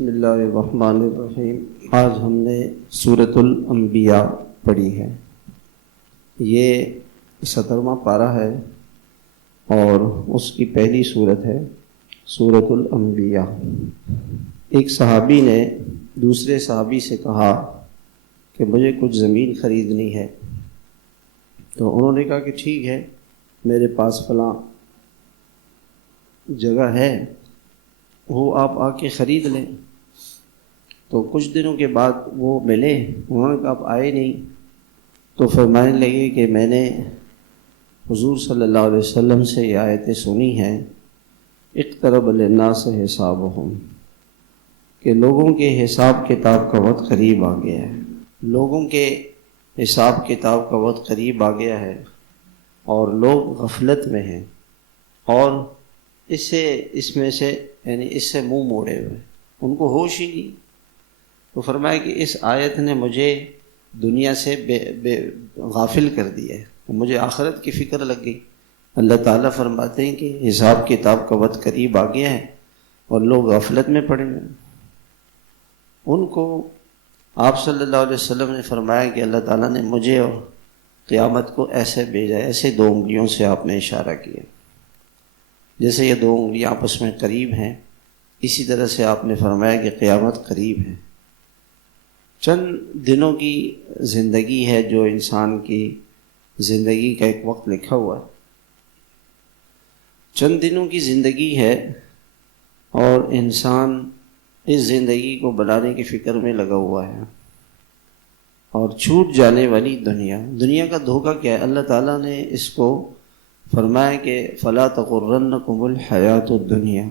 بسم اللہ الرحمن الرحیم۔ آج ہم نے سورۃ الانبیاء پڑھی ہے۔ یہ 17واں پارہ ہے اور اس کی پہلی سورت ہے سورۃ الانبیاء۔ ایک صحابی نے دوسرے صحابی سے کہا کہ مجھے کچھ زمین خریدنی ہے، تو انہوں نے کہا کہ ٹھیک ہے، میرے پاس فلاں جگہ ہے، وہ آپ آ کے خرید لیں۔ تو کچھ دنوں کے بعد وہ ملے، انہوں نے کہا آپ آئے نہیں، تو فرمانے لگے کہ میں نے حضور صلی اللہ علیہ وسلم سے یہ آیتیں سنی ہیں، اقترب للناس حسابہم، کہ لوگوں کے حساب کتاب کا وقت قریب آ گیا ہے، لوگوں کے حساب کتاب کا وقت قریب آ گیا ہے اور لوگ غفلت میں ہیں اور اس میں سے منہ موڑے ہوئے، ان کو ہوش ہی نہیں۔ تو فرمایا کہ اس آیت نے مجھے دنیا سے غافل کر دیا ہے، مجھے آخرت کی فکر لگ گئی۔ اللہ تعالیٰ فرماتے ہیں کہ حساب کتاب کا وقت قریب آ گیا ہے اور لوگ غفلت میں پڑے ہوئے۔ ان کو آپ صلی اللہ علیہ وسلم نے فرمایا کہ اللہ تعالیٰ نے مجھے اور قیامت کو ایسے بھیجا ہے، ایسے دو انگلیوں سے آپ نے اشارہ کیا، جیسے یہ دو انگلیاں آپس میں قریب ہیں، اسی طرح سے آپ نے فرمایا کہ قیامت قریب ہے۔ چند دنوں کی زندگی ہے جو انسان کی زندگی کا ایک وقت لکھا ہوا ہے، چند دنوں کی زندگی ہے اور انسان اس زندگی کو بنانے کی فکر میں لگا ہوا ہے، اور چھوٹ جانے والی دنیا کا دھوکہ کیا ہے؟ اللہ تعالیٰ نے اس کو فرمایا کہ فَلَا تَغُرَّنَّكُمُ الْحَيَاةُ الدُّنْيَا،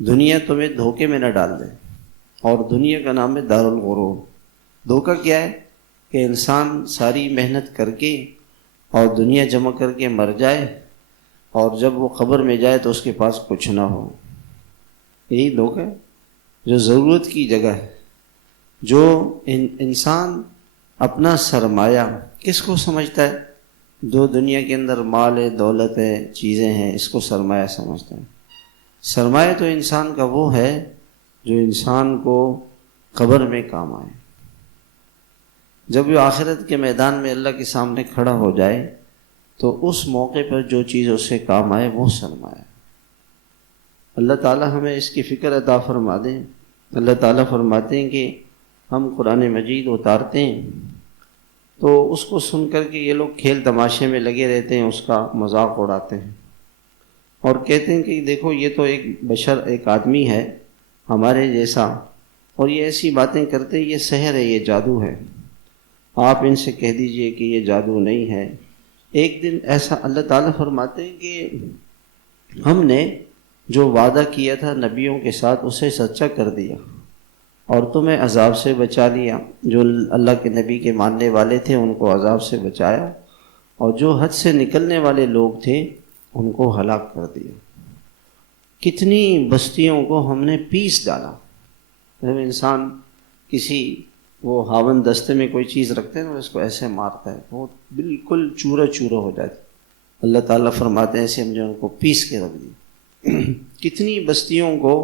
دنیا تمہیں دھوکے میں نہ ڈال دے، اور دنیا کا نام ہے دار الغرور۔ دھوکہ کیا ہے؟ کہ انسان ساری محنت کر کے اور دنیا جمع کر کے مر جائے، اور جب وہ قبر میں جائے تو اس کے پاس کچھ نہ ہو۔ یہی دھوکہ ہے جو ضرورت کی جگہ ہے، جو انسان اپنا سرمایہ کس کو سمجھتا ہے؟ جو دنیا کے اندر مال ہے، دولت ہے، چیزیں ہیں، اس کو سرمایہ سمجھتا ہے۔ سرمایہ تو انسان کا وہ ہے جو انسان کو قبر میں کام آئے، جب وہ آخرت کے میدان میں اللہ کے سامنے کھڑا ہو جائے تو اس موقع پر جو چیز اس سے کام آئے وہ سرمایہ۔ اللہ تعالیٰ ہمیں اس کی فکر عطا فرما دیں۔ اللہ تعالیٰ فرماتے ہیں کہ ہم قرآن مجید اتارتے ہیں تو اس کو سن کر کے یہ لوگ کھیل تماشے میں لگے رہتے ہیں، اس کا مذاق اڑاتے ہیں اور کہتے ہیں کہ دیکھو یہ تو ایک بشر، ایک آدمی ہے ہمارے جیسا، اور یہ ایسی باتیں کرتے، یہ سحر ہے، یہ جادو ہے۔ آپ ان سے کہہ دیجئے کہ یہ جادو نہیں ہے۔ ایک دن ایسا اللہ تعالیٰ فرماتے ہیں کہ ہم نے جو وعدہ کیا تھا نبیوں کے ساتھ اسے سچا کر دیا اور تمہیں عذاب سے بچا لیا۔ جو اللہ کے نبی کے ماننے والے تھے ان کو عذاب سے بچایا، اور جو حد سے نکلنے والے لوگ تھے ان کو ہلاک کر دیا۔ کتنی بستیوں کو ہم نے پیس ڈالا۔ جب انسان کسی وہ ہاون دستے میں کوئی چیز رکھتے ہیں تو اس کو ایسے مارتا ہے، وہ بالکل چورا چورا ہو جاتا ہے۔ اللہ تعالیٰ فرماتے ہیں ایسے ہم نے ان کو پیس کے رکھ دی۔ کتنی بستیوں کو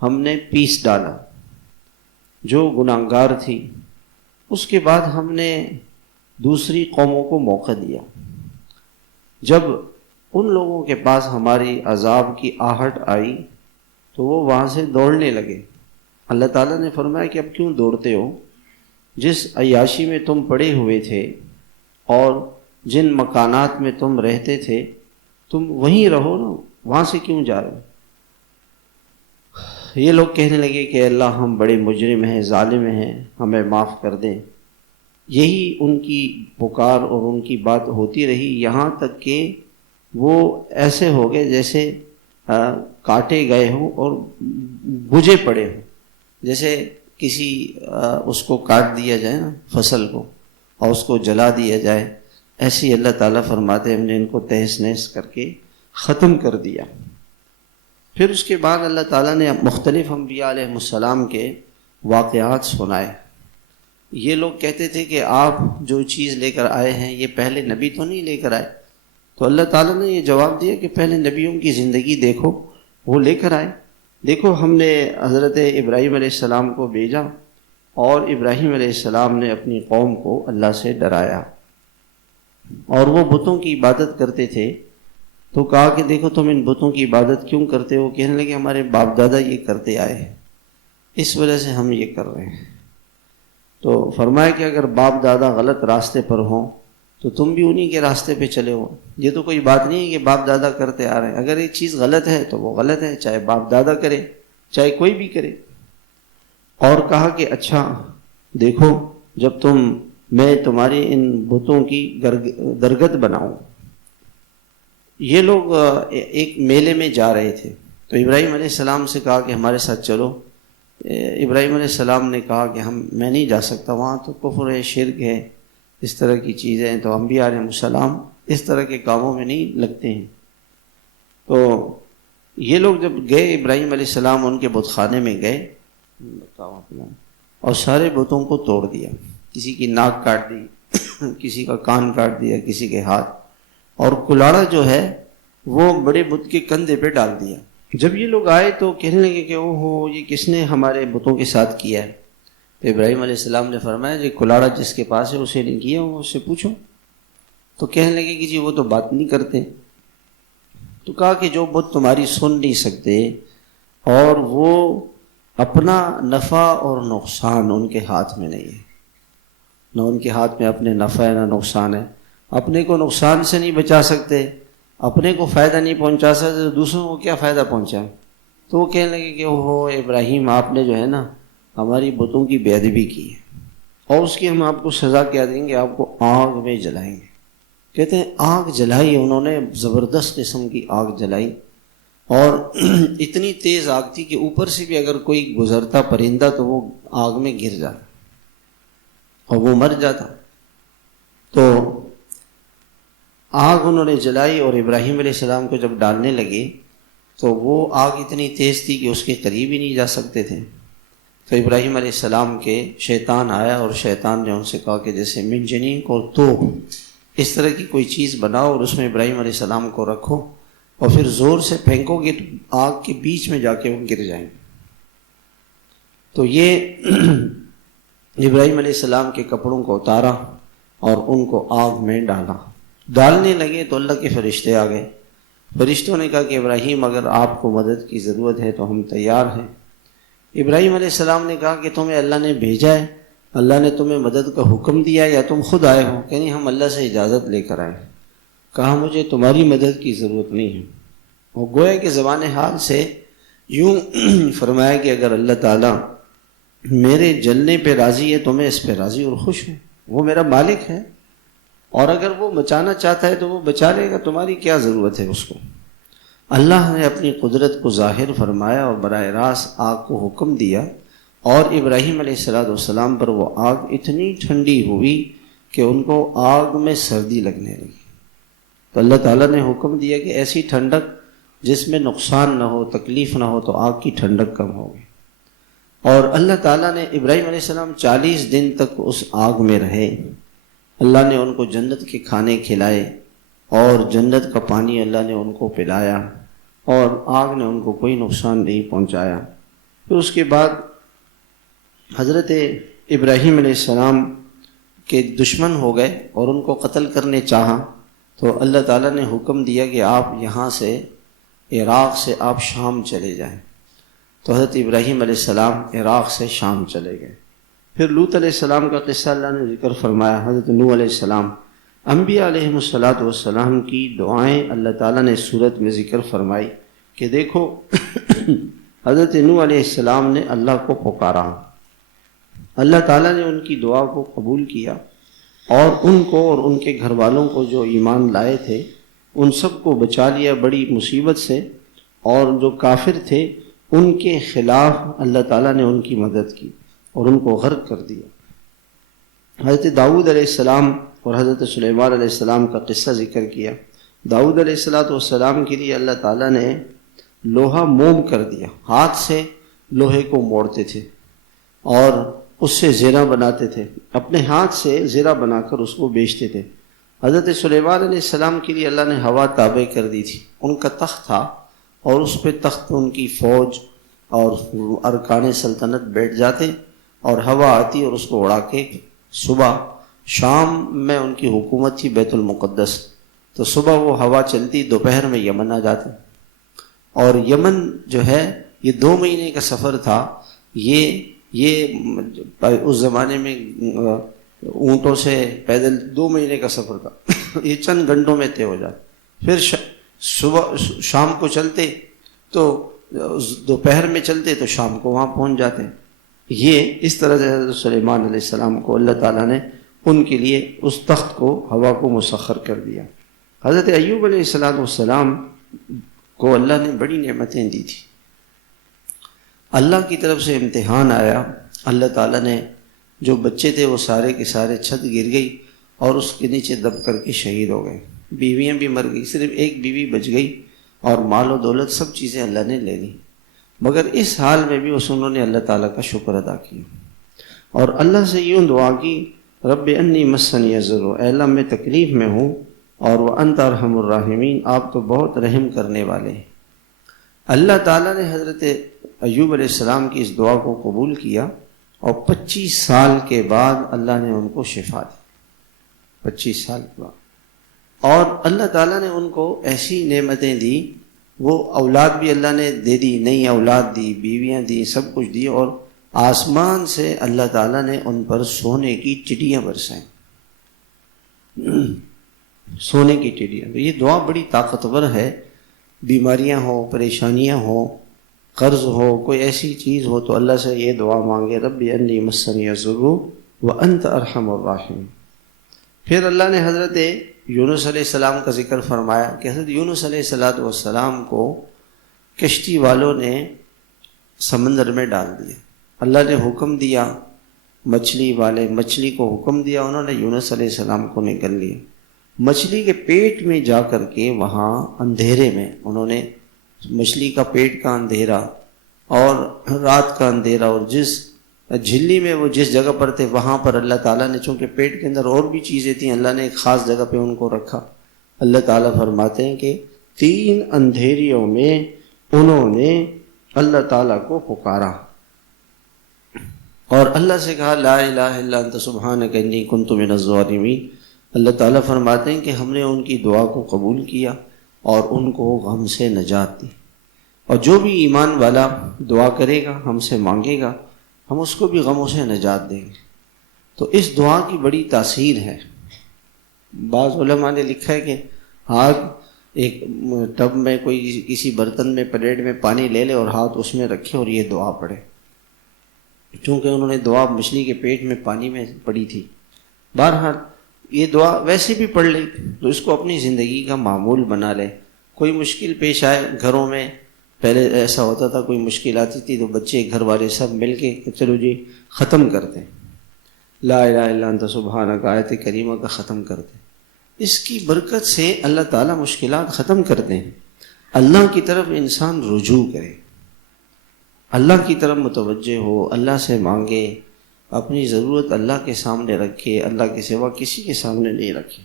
ہم نے پیس ڈالا جو گناہگار تھی۔ اس کے بعد ہم نے دوسری قوموں کو موقع دیا۔ جب ان لوگوں کے پاس ہماری عذاب کی آہٹ آئی تو وہ وہاں سے دوڑنے لگے۔ اللہ تعالیٰ نے فرمایا کہ اب کیوں دوڑتے ہو؟ جس عیاشی میں تم پڑے ہوئے تھے اور جن مکانات میں تم رہتے تھے تم وہیں رہو نا، وہاں سے کیوں جا رہے ہو؟ یہ لوگ کہنے لگے کہ اللہ ہم بڑے مجرم ہیں، ظالم ہیں، ہمیں معاف کر دیں۔ یہی ان کی پکار اور ان کی بات ہوتی رہی، یہاں تک کہ وہ ایسے ہو گئے جیسے کاٹے گئے ہوں اور بجھے پڑے ہوں۔ جیسے کسی اس کو کاٹ دیا جائے نا، فصل کو، اور اس کو جلا دیا جائے، ایسے ہی اللہ تعالیٰ فرماتے ہیں ہم نے ان کو تہس نہس کر کے ختم کر دیا۔ پھر اس کے بعد اللہ تعالیٰ نے مختلف انبیاء علیہ السلام کے واقعات سنائے۔ یہ لوگ کہتے تھے کہ آپ جو چیز لے کر آئے ہیں یہ پہلے نبی تو نہیں لے کر آئے، تو اللہ تعالیٰ نے یہ جواب دیا کہ پہلے نبیوں کی زندگی دیکھو، وہ لے کر آئے۔ دیکھو ہم نے حضرت ابراہیم علیہ السلام کو بھیجا اور ابراہیم علیہ السلام نے اپنی قوم کو اللہ سے ڈرایا، اور وہ بتوں کی عبادت کرتے تھے، تو کہا کہ دیکھو تم ان بتوں کی عبادت کیوں کرتے ہو؟ کہنے لگے ہمارے باپ دادا یہ کرتے آئے ہیں، اس وجہ سے ہم یہ کر رہے ہیں۔ تو فرمایا کہ اگر باپ دادا غلط راستے پر ہوں تو تم بھی انہی کے راستے پہ چلے ہو۔ یہ تو کوئی بات نہیں ہے کہ باپ دادا کرتے آ رہے ہیں، اگر ایک چیز غلط ہے تو وہ غلط ہے، چاہے باپ دادا کرے چاہے کوئی بھی کرے۔ اور کہا کہ اچھا دیکھو، جب میں تمہاری ان بتوں کی درگت بناؤں۔ یہ لوگ ایک میلے میں جا رہے تھے، تو ابراہیم علیہ السلام سے کہا کہ ہمارے ساتھ چلو۔ ابراہیم علیہ السلام نے کہا کہ میں نہیں جا سکتا، وہاں تو کفر ہے، شرک ہے، اس طرح کی چیزیں ہیں، تو انبیاء علیہ السلام اس طرح کے کاموں میں نہیں لگتے ہیں۔ تو یہ لوگ جب گئے، ابراہیم علیہ السلام ان کے بت خانے میں گئے اور سارے بتوں کو توڑ دیا، کسی کی ناک کاٹ دی، کسی کا کان کاٹ دیا، کسی کے ہاتھ، اور کلاڑا جو ہے وہ بڑے بت کے کندھے پہ ڈال دیا۔ جب یہ لوگ آئے تو کہنے لگے کہ اوہو، یہ کس نے ہمارے بتوں کے ساتھ کیا ہے؟ تو ابراہیم علیہ السلام نے فرمایا کہ کلاڑا جس کے پاس ہے اسے نہیں کیا، وہ اس سے پوچھو۔ تو کہنے لگے کہ جی وہ تو بات نہیں کرتے۔ تو کہا کہ جو بت تمہاری سن نہیں سکتے اور وہ اپنا نفع اور نقصان ان کے ہاتھ میں نہیں ہے، نہ ان کے ہاتھ میں اپنے نفع ہے نہ نقصان ہے، اپنے کو نقصان سے نہیں بچا سکتے، اپنے کو فائدہ نہیں پہنچا سکتے، تو دوسروں کو کیا فائدہ پہنچائیں؟ تو وہ کہنے لگے کہ اوہو ابراہیم، آپ نے جو ہے نا ہماری بتوں کی بے ادبی کی ہے، اور اس کی ہم آپ کو سزا کیا دیں گے، آپ کو آگ میں جلائیں گے۔ کہتے ہیں آگ جلائی، انہوں نے زبردست قسم کی آگ جلائی، اور اتنی تیز آگ تھی کہ اوپر سے بھی اگر کوئی گزرتا پرندہ تو وہ آگ میں گر جاتا اور وہ مر جاتا۔ تو آگ انہوں نے جلائی، اور ابراہیم علیہ السلام کو جب ڈالنے لگے تو وہ آگ اتنی تیز تھی کہ اس کے قریب ہی نہیں جا سکتے تھے۔ تو ابراہیم علیہ السلام کے شیطان آیا، اور شیطان نے ان سے کہا کہ جیسے منجنیق اور توپ، اس طرح کی کوئی چیز بناؤ اور اس میں ابراہیم علیہ السلام کو رکھو، اور پھر زور سے پھینکو گے تو آگ کے بیچ میں جا کے وہ گر جائیں گے۔ تو یہ ابراہیم علیہ السلام کے کپڑوں کو اتارا اور ان کو آگ میں ڈالا۔ ڈالنے لگے تو اللہ کے فرشتے آ گئے۔ فرشتوں نے کہا کہ ابراہیم، اگر آپ کو مدد کی ضرورت ہے تو ہم تیار ہیں۔ ابراہیم علیہ السلام نے کہا کہ تمہیں اللہ نے بھیجا ہے، اللہ نے تمہیں مدد کا حکم دیا یا تم خود آئے ہو؟ کہ نہیں، ہم اللہ سے اجازت لے کر آئے۔ کہا مجھے تمہاری مدد کی ضرورت نہیں ہے۔ وہ گویا کہ زبان حال سے یوں فرمایا کہ اگر اللہ تعالیٰ میرے جلنے پہ راضی ہے تو میں اس پہ راضی اور خوش ہوں، وہ میرا مالک ہے، اور اگر وہ بچانا چاہتا ہے تو وہ بچا لے گا، تمہاری کیا ضرورت ہے اس کو۔ اللہ نے اپنی قدرت کو ظاہر فرمایا اور براہ راست آگ کو حکم دیا، اور ابراہیم علیہ السلام پر وہ آگ اتنی ٹھنڈی ہوئی کہ ان کو آگ میں سردی لگنے لگی۔ تو اللہ تعالیٰ نے حکم دیا کہ ایسی ٹھنڈک جس میں نقصان نہ ہو، تکلیف نہ ہو، تو آگ کی ٹھنڈک کم ہوگی۔ اور اللہ تعالیٰ نے ابراہیم علیہ السلام 40 دن تک اس آگ میں رہے۔ اللہ نے ان کو جنت کے کھانے کھلائے، اور جنت کا پانی اللہ نے ان کو پلایا، اور آگ نے ان کو کوئی نقصان نہیں پہنچایا۔ پھر اس کے بعد حضرت ابراہیم علیہ السلام کے دشمن ہو گئے اور ان کو قتل کرنے چاہا، تو اللہ تعالیٰ نے حکم دیا کہ آپ یہاں سے عراق سے آپ شام چلے جائیں۔ تو حضرت ابراہیم علیہ السلام عراق سے شام چلے گئے۔ پھر لوط علیہ السلام کا قصہ اللہ نے ذکر فرمایا۔ حضرت نوح علیہ السلام، انبیاء علیہم السلام کی دعائیں اللہ تعالیٰ نے سورت میں ذکر فرمائی کہ دیکھو حضرت نوح علیہ السلام نے اللہ کو پکارا، اللہ تعالیٰ نے ان کی دعا کو قبول کیا، اور ان کو اور ان کے گھر والوں کو جو ایمان لائے تھے ان سب کو بچا لیا بڑی مصیبت سے، اور جو کافر تھے ان کے خلاف اللہ تعالیٰ نے ان کی مدد کی اور ان کو غرق کر دیا۔ حضرت داؤد علیہ السلام اور حضرت سلیمان علیہ السلام کا قصہ ذکر کیا۔ داؤد علیہ السلام کے لیے اللہ تعالیٰ نے لوہا موم کر دیا، ہاتھ سے لوہے کو موڑتے تھے اور اس سے زیرہ بناتے تھے، اپنے ہاتھ سے زیرہ بنا کر اس کو بیچتے تھے۔ حضرت سلیمان علیہ السلام کے لیے اللہ نے ہوا تابع کر دی تھی، ان کا تخت تھا، اور اس پہ تخت ان کی فوج اور ارکان سلطنت بیٹھ جاتے اور ہوا آتی اور اس کو اڑا کے صبح شام میں ان کی حکومت تھی بیت المقدس، تو صبح وہ ہوا چلتی، دوپہر میں یمن آ جاتے، اور یمن جو ہے یہ 2 مہینے کا سفر تھا۔ یہ اس زمانے میں اونٹوں سے پیدل 2 مہینے کا سفر تھا، یہ چند گھنٹوں میں طے ہو جاتا۔ پھر صبح شام کو چلتے تو دوپہر میں چلتے تو شام کو وہاں پہنچ جاتے۔ یہ اس طرح سے حضرت سلیمان علیہ السلام کو اللہ تعالیٰ نے ان کے لیے اس تخت کو، ہوا کو مسخر کر دیا۔ حضرت ایوب علیہ السلام کو اللہ نے بڑی نعمتیں دی تھی۔ اللہ کی طرف سے امتحان آیا، اللہ تعالیٰ نے جو بچے تھے وہ سارے کے سارے چھت گر گئی اور اس کے نیچے دب کر کے شہید ہو گئے، بیویاں بھی مر گئی، صرف ایک بیوی بچ گئی، اور مال و دولت سب چیزیں اللہ نے لے لی۔ مگر اس حال میں بھی انہوں نے اللہ تعالیٰ کا شکر ادا کیا اور اللہ سے یوں دعا کی، رب انی مسنی الضر، اے اللہ میں تکلیف میں ہوں، اور وانت ارحم الراحمین، آپ تو بہت رحم کرنے والے ہیں۔ اللہ تعالیٰ نے حضرت ایوب علیہ السلام کی اس دعا کو قبول کیا، اور 25 سال کے بعد اللہ نے ان کو شفا دی، 25 سال کے بعد۔ اور اللہ تعالیٰ نے ان کو ایسی نعمتیں دی، وہ اولاد بھی اللہ نے دے دی، نئی اولاد دی، بیویاں دی، سب کچھ دی، اور آسمان سے اللہ تعالیٰ نے ان پر سونے کی چڑیاں برسائیں، سونے کی چڑیاں۔ یہ دعا بڑی طاقتور ہے، بیماریاں ہوں، پریشانیاں ہوں، قرض ہو، کوئی ایسی چیز ہو تو اللہ سے یہ دعا مانگے، رب انی مسنی الضر وانت ارحم الراحمین۔ پھر اللہ نے حضرت یونس علیہ السلام کا ذکر فرمایا کہ حضرت یونس علیہ السلام کو کشتی والوں نے سمندر میں ڈال دیا۔ اللہ نے حکم دیا، مچھلی کو حکم دیا، انہوں نے یونس علیہ السلام کو نگل لیا۔ مچھلی کے پیٹ میں جا کر کے وہاں اندھیرے میں انہوں نے، مچھلی کا پیٹ کا اندھیرا اور رات کا اندھیرا، اور جس جھلی میں وہ جس جگہ پر تھے وہاں پر اللہ تعالیٰ نے، چونکہ پیٹ کے اندر اور بھی چیزیں تھیں، اللہ نے ایک خاص جگہ پہ ان کو رکھا۔ اللہ تعالیٰ فرماتے ہیں کہ 3 اندھیریوں میں انہوں نے اللہ تعالیٰ کو پکارا اور اللہ سے کہا لا الہ الا انت سبحانک انی کنت من الظالمین۔ اللہ تعالیٰ فرماتے ہیں کہ ہم نے ان کی دعا کو قبول کیا اور ان کو غم سے نجات دی، اور جو بھی ایمان والا دعا کرے گا، ہم سے مانگے گا، ہم اس کو بھی غموں سے نجات دیں گے۔ تو اس دعا کی بڑی تاثیر ہے۔ بعض علماء نے لکھا ہے کہ ہاتھ ایک ٹب میں، کوئی کسی برتن میں، پلیٹ میں پانی لے لے اور ہاتھ اس میں رکھے اور یہ دعا پڑھے، چونکہ انہوں نے دعا مچھلی کے پیٹ میں پانی میں پڑھی تھی۔ بہرحال یہ دعا ویسے بھی پڑھ لے تو اس کو اپنی زندگی کا معمول بنا لے۔ کوئی مشکل پیش آئے گھروں میں، پہلے ایسا ہوتا تھا کوئی مشکل آتی تھی تو بچے گھر والے سب مل کے چلو جی ختم کرتے، لا الہ الا انت سبحانک، آیت کریمہ کا ختم کرتے۔ اس کی برکت سے اللہ تعالیٰ مشکلات ختم کرتے ہیں۔ اللہ کی طرف انسان رجوع کرے، اللہ کی طرف متوجہ ہو، اللہ سے مانگے، اپنی ضرورت اللہ کے سامنے رکھے، اللہ کے سوا کسی کے سامنے نہیں رکھے۔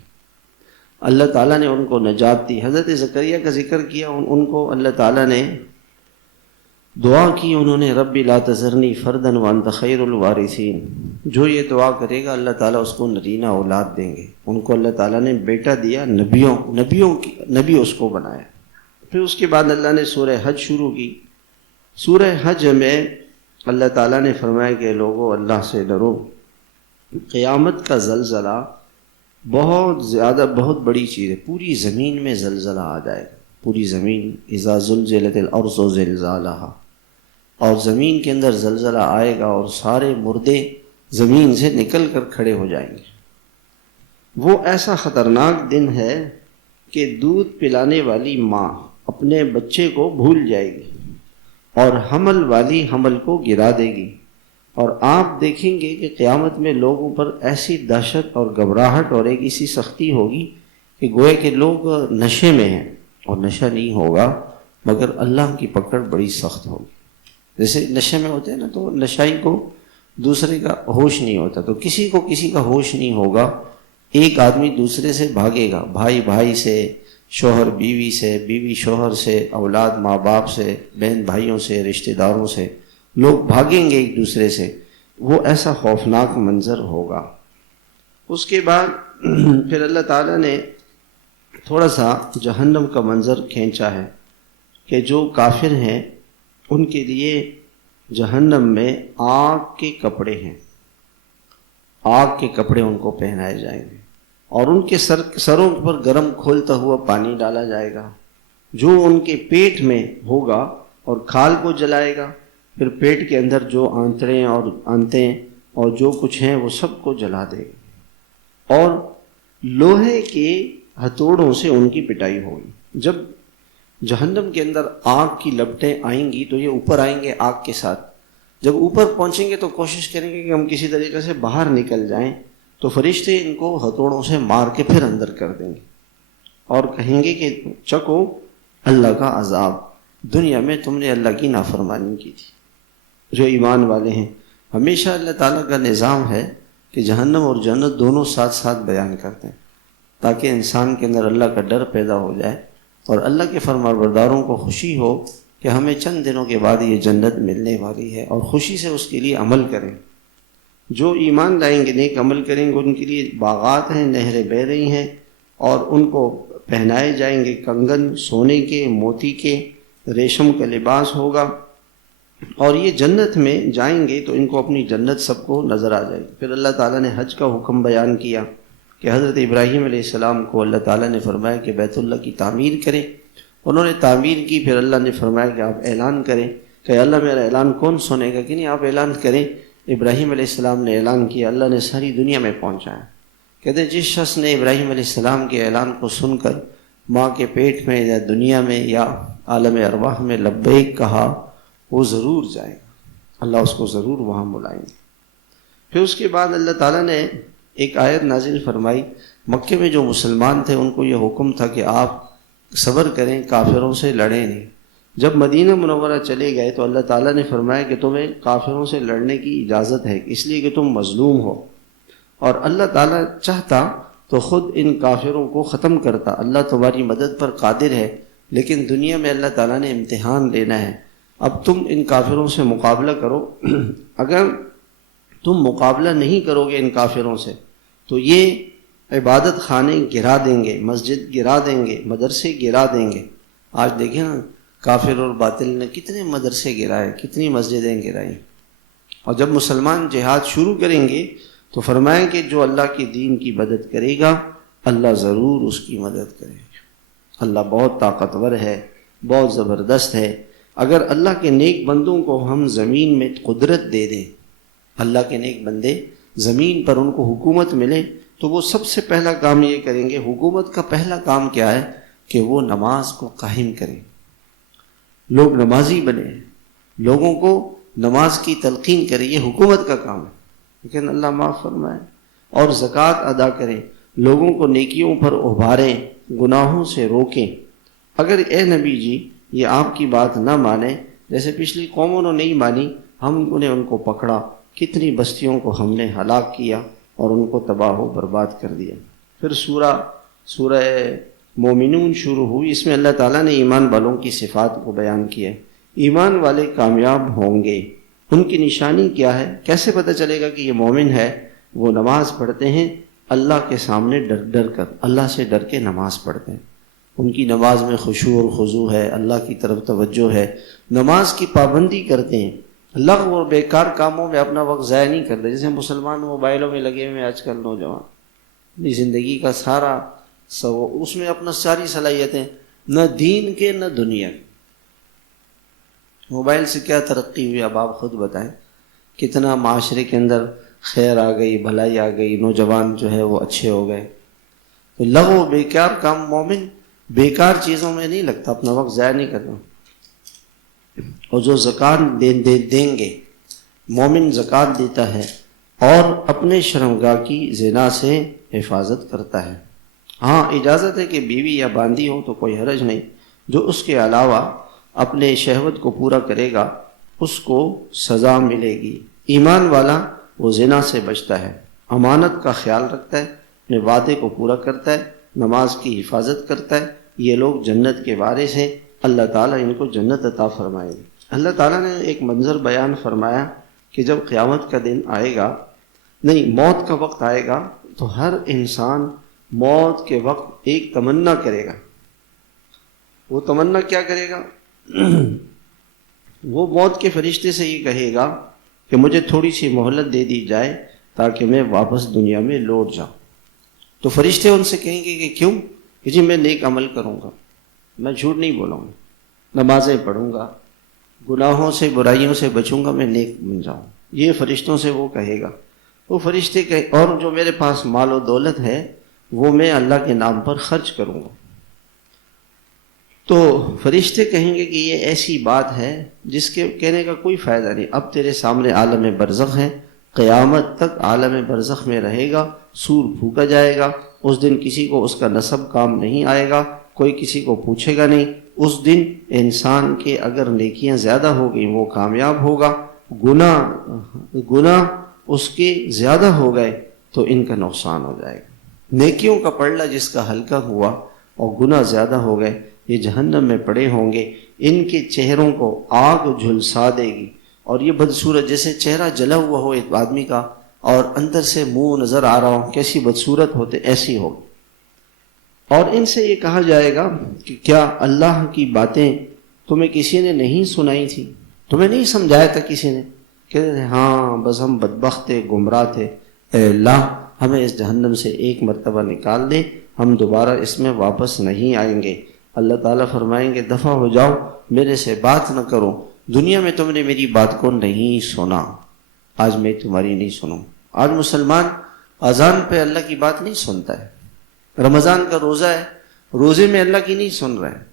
اللہ تعالیٰ نے ان کو نجات دی۔ حضرت زکریا کا ذکر کیا، ان کو اللہ تعالیٰ نے دعا کی، انہوں نے رب لا تذرنی فردا وانت خیر الوارثین۔ جو یہ دعا کرے گا اللہ تعالیٰ اس کو نرینہ اولاد دیں گے۔ ان کو اللہ تعالیٰ نے بیٹا دیا، نبی اس کو بنایا۔ پھر اس کے بعد اللہ نے سورہ حج شروع کی۔ سورہ حج میں اللہ تعالیٰ نے فرمایا کہ لوگوں اللہ سے ڈرو، قیامت کا زلزلہ بہت زیادہ، بہت بڑی چیز ہے۔ پوری زمین میں زلزلہ آ جائے گا، پوری زمین، اذا زلزلت الارض زلزالہا، اور زمین کے اندر زلزلہ آئے گا اور سارے مردے زمین سے نکل کر کھڑے ہو جائیں گے۔ وہ ایسا خطرناک دن ہے کہ دودھ پلانے والی ماں اپنے بچے کو بھول جائے گی اور حمل والی حمل کو گرا دے گی، اور آپ دیکھیں گے کہ قیامت میں لوگوں پر ایسی دہشت اور گھبراہٹ اور ایک ایسی سختی ہوگی کہ گویا کہ لوگ نشے میں ہیں، اور نشہ نہیں ہوگا مگر اللہ کی پکڑ بڑی سخت ہوگی۔ جیسے نشے میں ہوتے ہیں نا، تو نشائی کو دوسرے کا ہوش نہیں ہوتا، تو کسی کو کسی کا ہوش نہیں ہوگا، ایک آدمی دوسرے سے بھاگے گا، بھائی بھائی سے، شوہر بیوی سے، بیوی شوہر سے، اولاد ماں باپ سے، بہن بھائیوں سے، رشتہ داروں سے، لوگ بھاگیں گے ایک دوسرے سے، وہ ایسا خوفناک منظر ہوگا۔ اس کے بعد پھر اللہ تعالیٰ نے تھوڑا سا جہنم کا منظر کھینچا ہے کہ جو کافر ہیں ان کے لیے جہنم میں آگ کے کپڑے ہیں، آگ کے کپڑے ان کو پہنائے جائیں گے، اور ان کے سروں پر گرم کھولتا ہوا پانی ڈالا جائے گا جو ان کے پیٹ میں ہوگا اور کھال کو جلائے گا، پھر پیٹ کے اندر جو آنتڑیں اور آنتیں اور جو کچھ ہیں وہ سب کو جلا دے گا، اور لوہے کے ہتھوڑوں سے ان کی پٹائی ہوگی۔ جب جہنم کے اندر آگ کی لپٹیں آئیں گی تو یہ اوپر آئیں گے آگ کے ساتھ، جب اوپر پہنچیں گے تو کوشش کریں گے کہ ہم کسی طریقے سے باہر نکل جائیں، تو فرشتے ان کو ہتھوڑوں سے مار کے پھر اندر کر دیں گے اور کہیں گے کہ چکو اللہ کا عذاب، دنیا میں تم نے اللہ کی نافرمانی کی تھی۔ جو ایمان والے ہیں ہمیشہ اللہ تعالیٰ کا نظام ہے کہ جہنم اور جنت دونوں ساتھ ساتھ بیان کرتے ہیں تاکہ انسان کے اندر اللہ کا ڈر پیدا ہو جائے اور اللہ کے فرمانبرداروں کو خوشی ہو کہ ہمیں چند دنوں کے بعد یہ جنت ملنے والی ہے، اور خوشی سے اس کے لیے عمل کریں۔ جو ایمان لائیں گے، نیک عمل کریں گے، ان کے لیے باغات ہیں، نہریں بہہ رہی ہیں، اور ان کو پہنائے جائیں گے کنگن سونے کے، موتی کے، ریشم کا لباس ہوگا، اور یہ جنت میں جائیں گے تو ان کو اپنی جنت سب کو نظر آ جائے گی۔ پھر اللہ تعالیٰ نے حج کا حکم بیان کیا کہ حضرت ابراہیم علیہ السلام کو اللہ تعالیٰ نے فرمایا کہ بیت اللہ کی تعمیر کریں، انہوں نے تعمیر کی، پھر اللہ نے فرمایا کہ آپ اعلان کریں کہ اللہ میرا اعلان کون سنے گا، کہ نہیں آپ اعلان کریں۔ ابراہیم علیہ السلام نے اعلان کیا، اللہ نے ساری دنیا میں پہنچایا۔ کہتے ہیں جس شخص نے ابراہیم علیہ السلام کے اعلان کو سن کر ماں کے پیٹ میں یا دنیا میں یا عالم ارواح میں لبیک کہا، وہ ضرور جائے گا، اللہ اس کو ضرور وہاں بلائیں گے۔ پھر اس کے بعد اللہ تعالیٰ نے ایک آیت نازل فرمائی، مکے میں جو مسلمان تھے ان کو یہ حکم تھا کہ آپ صبر کریں، کافروں سے لڑیں نہیں۔ جب مدینہ منورہ چلے گئے تو اللہ تعالیٰ نے فرمایا کہ تمہیں کافروں سے لڑنے کی اجازت ہے، اس لیے کہ تم مظلوم ہو، اور اللہ تعالیٰ چاہتا تو خود ان کافروں کو ختم کرتا، اللہ تمہاری مدد پر قادر ہے، لیکن دنیا میں اللہ تعالیٰ نے امتحان لینا ہے۔ اب تم ان کافروں سے مقابلہ کرو، اگر تم مقابلہ نہیں کرو گے ان کافروں سے تو یہ عبادت خانے گرا دیں گے، مسجد گرا دیں گے، مدرسے گرا دیں گے۔ آج دیکھیں نا کافر اور باطل نے کتنے مدرسے گرائے، کتنی مسجدیں گرائیں، اور جب مسلمان جہاد شروع کریں گے تو فرمائیں کہ جو اللہ کے دین کی مدد کرے گا اللہ ضرور اس کی مدد کرے گا۔ اللہ بہت طاقتور ہے، بہت زبردست ہے۔ اگر اللہ کے نیک بندوں کو ہم زمین میں قدرت دے دیں، اللہ کے نیک بندے زمین پر ان کو حکومت ملے تو وہ سب سے پہلا کام یہ کریں گے، حکومت کا پہلا کام کیا ہے کہ وہ نماز کو قائم کریں، لوگ نمازی بنے، لوگوں کو نماز کی تلقین کریں، یہ حکومت کا کام ہے۔ لیکن اللہ معاف فرمائے، اور زکوٰۃ ادا کریں، لوگوں کو نیکیوں پر ابھاریں، گناہوں سے روکیں۔ اگر اے نبی جی یہ آپ کی بات نہ مانیں، جیسے پچھلی قوموں نے نہیں مانی، ہم نے ان کو پکڑا، کتنی بستیوں کو ہم نے ہلاک کیا اور ان کو تباہ و برباد کر دیا۔ پھر سورہ مومنون شروع ہوئی، اس میں اللہ تعالیٰ نے ایمان والوں کی صفات کو بیان کیا۔ ایمان والے کامیاب ہوں گے، ان کی نشانی کیا ہے، کیسے پتہ چلے گا کہ یہ مومن ہے؟ وہ نماز پڑھتے ہیں اللہ کے سامنے ڈر ڈر کر، اللہ سے ڈر کے نماز پڑھتے ہیں، ان کی نماز میں خشوع اور خضوع ہے، اللہ کی طرف توجہ ہے، نماز کی پابندی کرتے ہیں، لغو اور بیکار کاموں میں اپنا وقت ضائع نہیں کرتے۔ جیسے مسلمان موبائلوں میں لگے ہوئے آج کل نوجوان، اپنی زندگی کا سارا اس میں اپنا ساری صلاحیتیں، نہ دین کے نہ دنیا کے۔ موبائل سے کیا ترقی ہوئی اب آپ خود بتائیں، کتنا معاشرے کے اندر خیر آ گئی، بھلائی آ گئی، نوجوان جو ہے وہ اچھے ہو گئے۔ تو لغو بیکار کام، مومن بیکار چیزوں میں نہیں لگتا، اپنا وقت ضائع نہیں کرتا۔ اور جو زکوٰۃ دیں گے، مومن زکوٰۃ دیتا ہے اور اپنے شرمگاہ کی زنا سے حفاظت کرتا ہے۔ ہاں اجازت ہے کہ بیوی یا باندھی ہو تو کوئی حرج نہیں، جو اس کے علاوہ اپنے شہوت کو پورا کرے گا اس کو سزا ملے گی۔ ایمان والا وہ زنا سے بچتا ہے، امانت کا خیال رکھتا ہے، اپنے وعدے کو پورا کرتا ہے، نماز کی حفاظت کرتا ہے، یہ لوگ جنت کے وارث ہیں، اللہ تعالیٰ ان کو جنت عطا فرمائے گا۔ اللہ تعالیٰ نے ایک منظر بیان فرمایا کہ جب قیامت کا دن آئے گا، نہیں موت کا وقت آئے گا، تو ہر انسان موت کے وقت ایک تمنا کرے گا۔ وہ تمنا کیا کرے گا؟ وہ موت کے فرشتے سے یہ کہے گا کہ مجھے تھوڑی سی مہلت دے دی جائے تاکہ میں واپس دنیا میں لوٹ جاؤں۔ تو فرشتے ان سے کہیں گے کہ کیوں؟ کہ جی میں نیک عمل کروں گا، میں جھوٹ نہیں بولوں گا، نمازیں پڑھوں گا، گناہوں سے برائیوں سے بچوں گا، میں نیک بن جاؤں۔ یہ فرشتوں سے وہ کہے گا۔ وہ فرشتے اور جو میرے پاس مال و دولت ہے وہ میں اللہ کے نام پر خرچ کروں گا۔ تو فرشتے کہیں گے کہ یہ ایسی بات ہے جس کے کہنے کا کوئی فائدہ نہیں، اب تیرے سامنے عالم برزخ ہے، قیامت تک عالم برزخ میں رہے گا، سور پھونکا جائے گا، اس دن کسی کو اس کا نسب کام نہیں آئے گا، کوئی کسی کو پوچھے گا نہیں۔ اس دن انسان کے اگر نیکیاں زیادہ ہو گئیں وہ کامیاب ہوگا، گناہ اس کے زیادہ ہو گئے تو ان کا نقصان ہو جائے گا۔ نیکیوں کا پلڑا جس کا ہلکا ہوا اور گناہ زیادہ ہو گئے یہ جہنم میں پڑے ہوں گے، ان کے چہروں کو آگ جھلسا دے گی، اور یہ بدصورت جیسے چہرہ جلا ہوا ہو ایک آدمی کا اور اندر سے منہ نظر آ رہا ہو، کیسی بدصورت ہوتے ایسی ہوگی۔ اور ان سے یہ کہا جائے گا کہ کیا اللہ کی باتیں تمہیں کسی نے نہیں سنائی تھی؟ تمہیں نہیں سمجھایا تھا کسی نے؟ کہتے تھے ہاں بس ہم بدبخت تھے، گمراہ تھے، اے اللہ ہمیں اس جہنم سے ایک مرتبہ نکال دے، ہم دوبارہ اس میں واپس نہیں آئیں گے۔ اللہ تعالیٰ فرمائیں گے دفع ہو جاؤ، میرے سے بات نہ کرو، دنیا میں تم نے میری بات کو نہیں سنا، آج میں تمہاری نہیں سنوں۔ آج مسلمان اذان پہ اللہ کی بات نہیں سنتا ہے، رمضان کا روزہ ہے، روزے میں اللہ کی نہیں سن رہا ہے،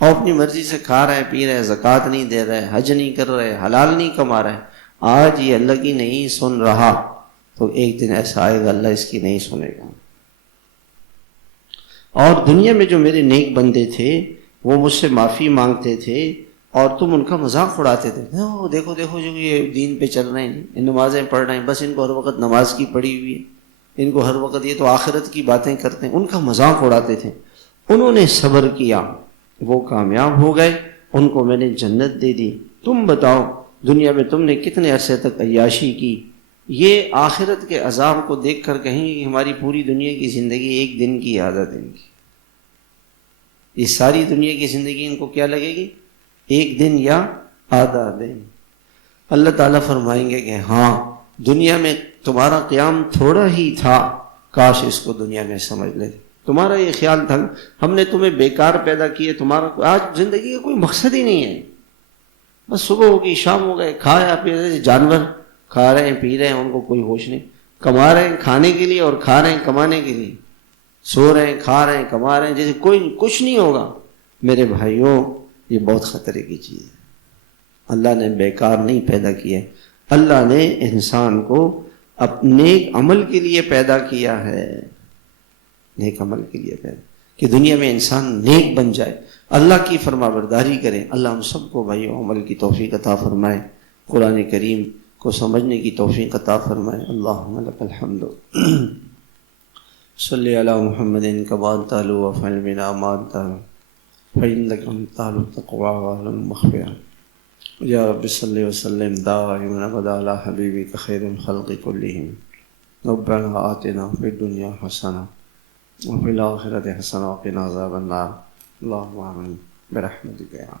اور اپنی مرضی سے کھا رہے پی رہے، زکوٰۃ نہیں دے رہے، حج نہیں کر رہے، حلال نہیں کما رہے، آج یہ اللہ کی نہیں سن رہا تو ایک دن ایسا آئے گا اللہ اس کی نہیں سنے گا۔ اور دنیا میں جو میرے نیک بندے تھے وہ مجھ سے معافی مانگتے تھے اور تم ان کا مذاق اڑاتے تھے، دیکھو دیکھو جو یہ دین پہ چل رہے ہیں، نمازیں پڑھ رہے ہیں، بس ان کو ہر وقت نماز کی پڑھی ہوئی ہے، ان کو ہر وقت یہ تو آخرت کی باتیں کرتے ہیں، ان کا مذاق اڑاتے تھے۔ انہوں نے صبر کیا، وہ کامیاب ہو گئے، ان کو میں نے جنت دے دی۔ تم بتاؤ دنیا میں تم نے کتنے عرصے تک عیاشی کی؟ یہ آخرت کے عذاب کو دیکھ کر کہیں گے کہ ہماری پوری دنیا کی زندگی ایک دن کی آدھا دن کی، یہ ساری دنیا کی زندگی ان کو کیا لگے گی؟ ایک دن یا آدھا دن۔ اللہ تعالیٰ فرمائیں گے کہ ہاں دنیا میں تمہارا قیام تھوڑا ہی تھا، کاش اس کو دنیا میں سمجھ لے۔ تمہارا یہ خیال تھا ہم نے تمہیں بیکار پیدا کیے، تمہارا آج زندگی کا کوئی مقصد ہی نہیں ہے، بس صبح ہوگی شام ہو گئے، کھایا پی رہے، جانور کھا رہے ہیں پی رہے ہیں، ان کو کوئی ہوش نہیں، کما رہے ہیں کھانے کے لیے اور کھا رہے ہیں کمانے کے لیے، سو رہے ہیں کھا رہے ہیں کما رہے ہیں، جیسے کوئی کچھ نہیں ہوگا۔ میرے بھائیوں یہ بہت خطرے کی چیز ہے۔ اللہ نے بیکار نہیں پیدا کیا، اللہ نے انسان کو اپنے عمل کے لیے پیدا کیا ہے، نیک عمل کے لیے پیدا کہ دنیا میں انسان نیک بن جائے، اللہ کی فرما برداری کرے۔ اللہ ہم سب کو بھائیوں عمل کی توفیق عطا فرمائے، قرآن کریم کو سمجھنے کی توفیق عطا فرمائے۔ اللہم لک الحمد صلی علی محمد کما تعلو وفعل بنا ما تعلو فإنک انت التقوی والمغفرہ۔ یا رب صلی وسلم دائما ابدا علی حبیبک خیر الخلق کلہم۔ ربنا آتنا فی الدنیا حسنہ وفی الآخرۃ حسنہ وقنا عذاب النار۔ اللہم آمین برحمتک یا